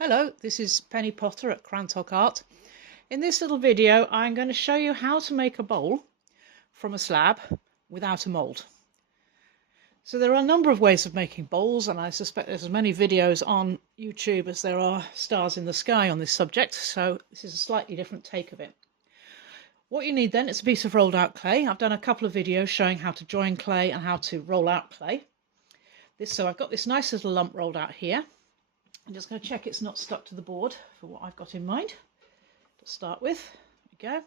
Hello, this is Penny Potter at Crantock Art. In this little video I'm going to show you how to make a bowl from a slab without a mould. So there are a number of ways of making bowls, and I suspect there's as many videos on YouTube as there are stars in the sky on this subject, so this is a slightly different take of it. What you need then is a piece of rolled out clay. I've done a couple of videos showing how to join clay and how to roll out clay. So I've got this nice little lump rolled out here. I'm just going to check it's not stuck to the board for what I've got in mind to start with. There we go.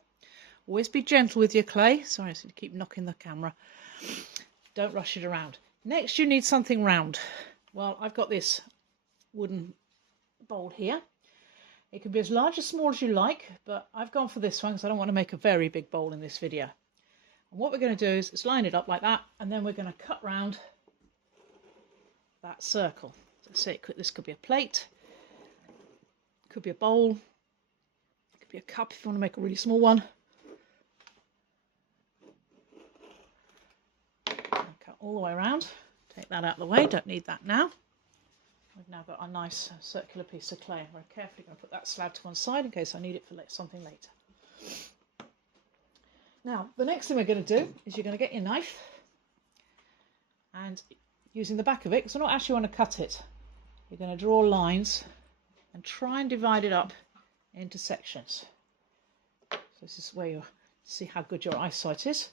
Always be gentle with your clay. Sorry, I seem to keep knocking the camera. Don't rush it around. Next, you need something round. Well, I've got this wooden bowl here. It can be as large or small as you like, but I've gone for this one because I don't want to make a very big bowl in this video. And what we're going to do is line it up like that, and then we're going to cut round that circle. So this could be a plate, could be a bowl, it could be a cup if you want to make a really small one. Cut all the way around. Take that out of the way, don't need that now. We've now got a nice circular piece of clay. I'm very carefully going to put that slab to one side in case I need it for something later. Now, the next thing we're going to do is you're going to get your knife and using the back of it, because I don't actually want to cut it, you're going to draw lines and try and divide it up into sections. So this is where you see how good your eyesight is.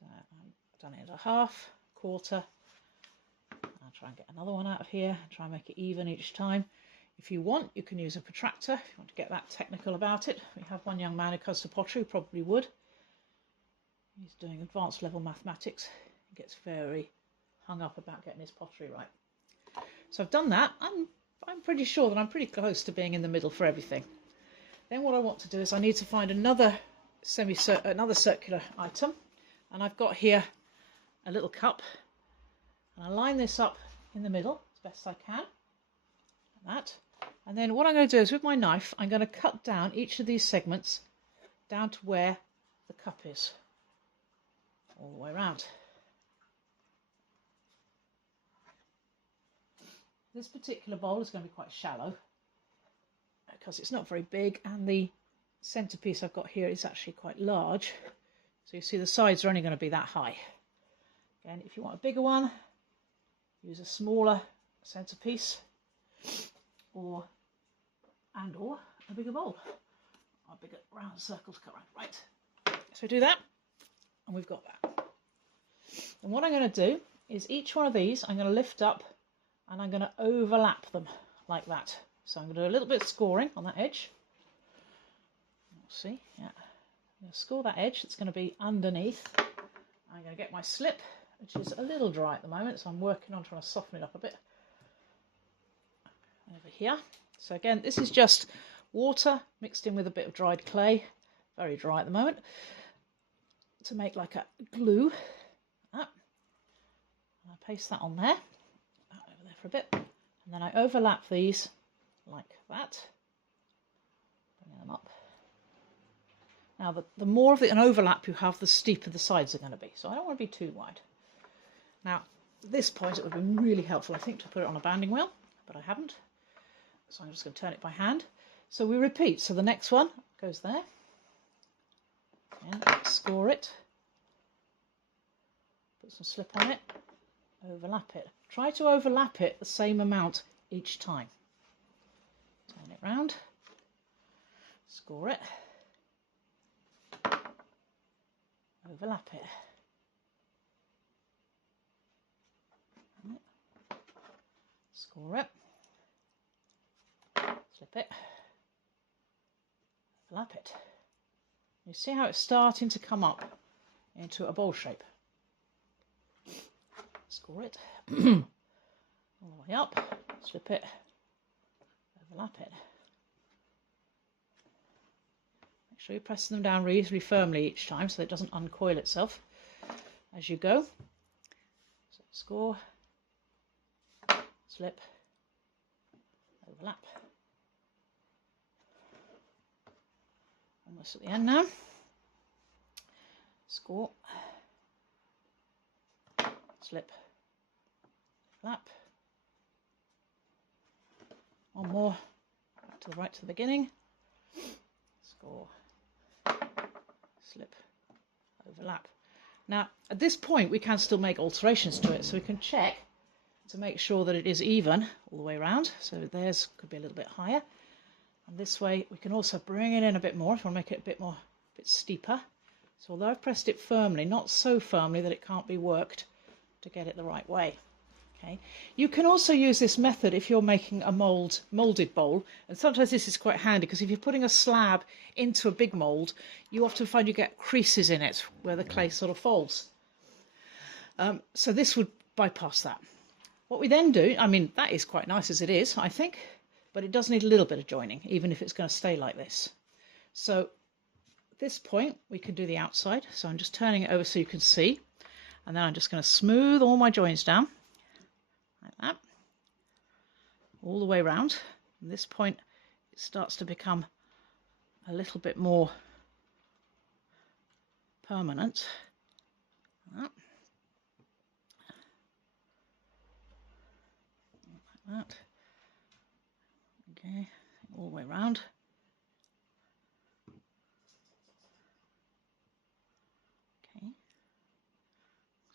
So I've done it at a half, quarter. I'll try and get another one out of here, try and make it even each time. If you want, you can use a protractor if you want to get that technical about it. We have one young man who comes to pottery who probably would. He's doing advanced level mathematics. He gets very hung up about getting his pottery right. So I've done that. I'm pretty sure that I'm pretty close to being in the middle for everything. Then what I want to do is I need to find another circular item, and I've got here a little cup, and I line this up in the middle as best I can, like that. And then what I'm going to do is with my knife I'm going to cut down each of these segments down to where the cup is, all the way around. This particular bowl is going to be quite shallow because it's not very big, and the centerpiece I've got here is actually quite large. So you see the sides are only going to be that high. Again, if you want a bigger one, use a smaller centerpiece or a bigger bowl. A bigger round circle to cut around. Right, so do that, and we've got that. And what I'm going to do is each one of these I'm going to lift up and I'm going to overlap them like that. So I'm going to do a little bit of scoring on that edge. You'll see, yeah. I'm going to score that edge that's going to be underneath. I'm going to get my slip, which is a little dry at the moment, so I'm working on trying to soften it up a bit. Over here. So again, this is just water mixed in with a bit of dried clay, very dry at the moment, to make like a glue. Like that. And I paste that on there. Over there for a bit, and then I overlap these like that, bringing them up. Now the more of an overlap you have, the steeper the sides are going to be, so I don't want to be too wide. Now at this point it would be really helpful, I think, to put it on a banding wheel, but I haven't, so I'm just going to turn it by hand. So we repeat, so the next one goes there, and score it, put some slip on it, overlap it. Try to overlap it the same amount each time. Turn it round, score it, overlap it. Score it, slip it, overlap it. You see how it's starting to come up into a bowl shape. Score it, all the way up, slip it, overlap it. Make sure you press them down reasonably firmly each time so it doesn't uncoil itself as you go. So score, slip, overlap. Almost at the end now. Score, slip, flap, one more to the right to the beginning. Score, slip, overlap. Now at this point we can still make alterations to it, so we can check to make sure that it is even all the way around. So theirs could be a little bit higher, and this way we can also bring it in a bit more if we want to make it a bit steeper. So although I've pressed it firmly, not so firmly that it can't be worked to get it the right way. Okay. You can also use this method if you're making a moulded bowl, and sometimes this is quite handy because if you're putting a slab into a big mould, you often find you get creases in it where the clay sort of folds. So this would bypass that. What we then do, I mean, that is quite nice as it is, I think, but it does need a little bit of joining, even if it's going to stay like this. So at this point we can do the outside, so I'm just turning it over so you can see, and then I'm just going to smooth all my joints down like that all the way around. At this point it starts to become a little bit more permanent like that. Okay, all the way around.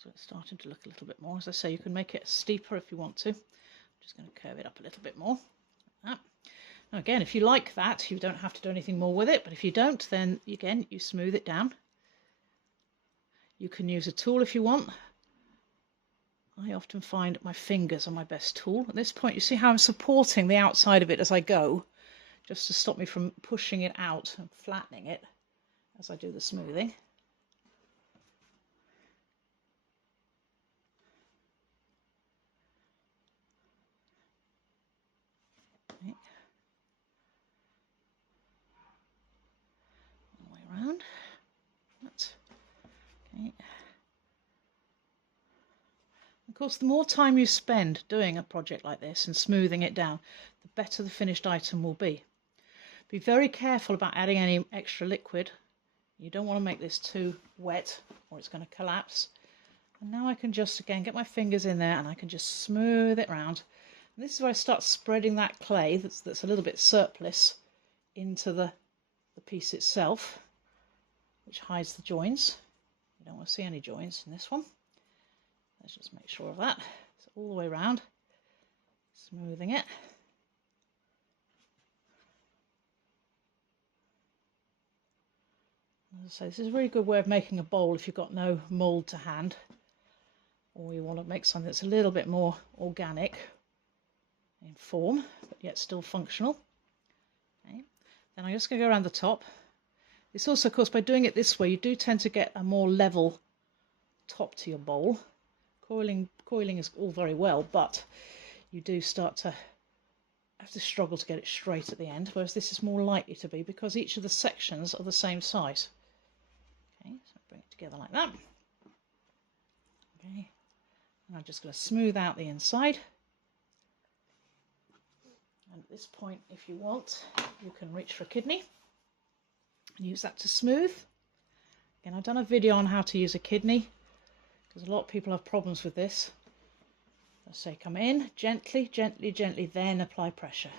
So it's starting to look a little bit more. As I say, you can make it steeper if you want to. I'm just going to curve it up a little bit more. Like that. Now again, if you like that, you don't have to do anything more with it. But if you don't, then again, you smooth it down. You can use a tool if you want. I often find my fingers are my best tool. At this point, you see how I'm supporting the outside of it as I go, just to stop me from pushing it out and flattening it as I do the smoothing. Okay. All the way around. That's okay. Of course, the more time you spend doing a project like this and smoothing it down, the better the finished item will be. Be very careful about adding any extra liquid. You don't want to make this too wet or it's going to collapse. And now I can just again get my fingers in there and I can just smooth it around. And this is where I start spreading that clay that's a little bit surplus into the piece itself, which hides the joins. You don't want to see any joins in this one. Let's just make sure of that. So all the way around, smoothing it. As I say, this is a really good way of making a bowl if you've got no mould to hand, or you want to make something that's a little bit more organic in form, but yet still functional. Okay. Then I'm just going to go around the top. This also, of course, by doing it this way, you do tend to get a more level top to your bowl. Coiling is all very well, but you do start to have to struggle to get it straight at the end, whereas this is more likely to be because each of the sections are the same size. Okay, so bring it together like that. Okay, and I'm just going to smooth out the inside. And at this point, if you want, you can reach for a kidney and use that to smooth. Again, I've done a video on how to use a kidney, because a lot of people have problems with this. I say come in, gently, gently, gently, then apply pressure.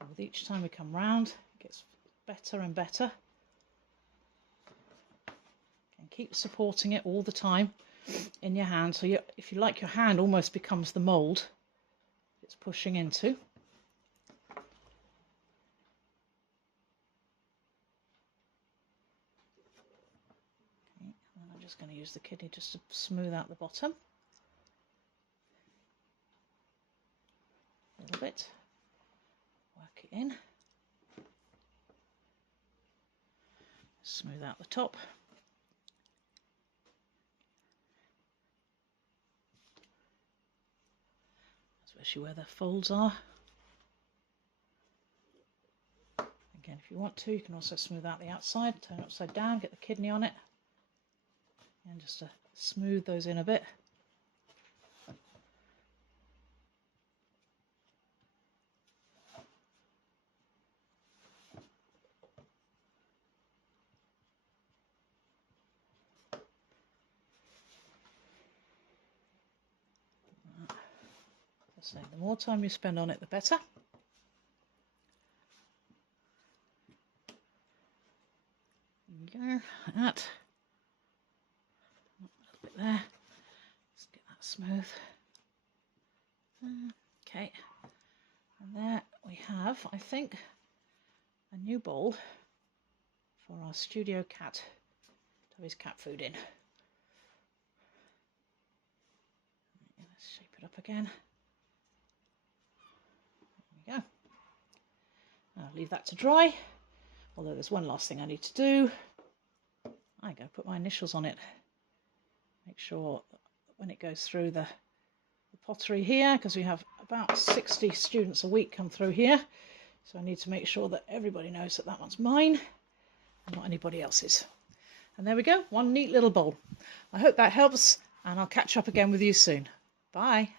And with each time we come round, it gets better and better. And keep supporting it all the time in your hand. So if you like, your hand almost becomes the mould it's pushing into. I'm just going to use the kidney just to smooth out the bottom a little bit, work it in, smooth out the top, especially where the folds are. Again, if you want to, you can also smooth out the outside, turn it upside down, get the kidney on it. And just to smooth those in a bit. So the more time you spend on it, the better. There you go, like that. A little bit there. Let's get that smooth. Okay, and there we have, I think, a new bowl for our studio cat to have his cat food in. Let's shape it up again. There we go. I'll leave that to dry, although there's one last thing I need to do. I'm going to put my initials on it. Make sure that when it goes through the pottery here, because we have about 60 students a week come through here, so I need to make sure that everybody knows that that one's mine and not anybody else's. And there we go, one neat little bowl. I hope that helps, and I'll catch up again with you soon. Bye.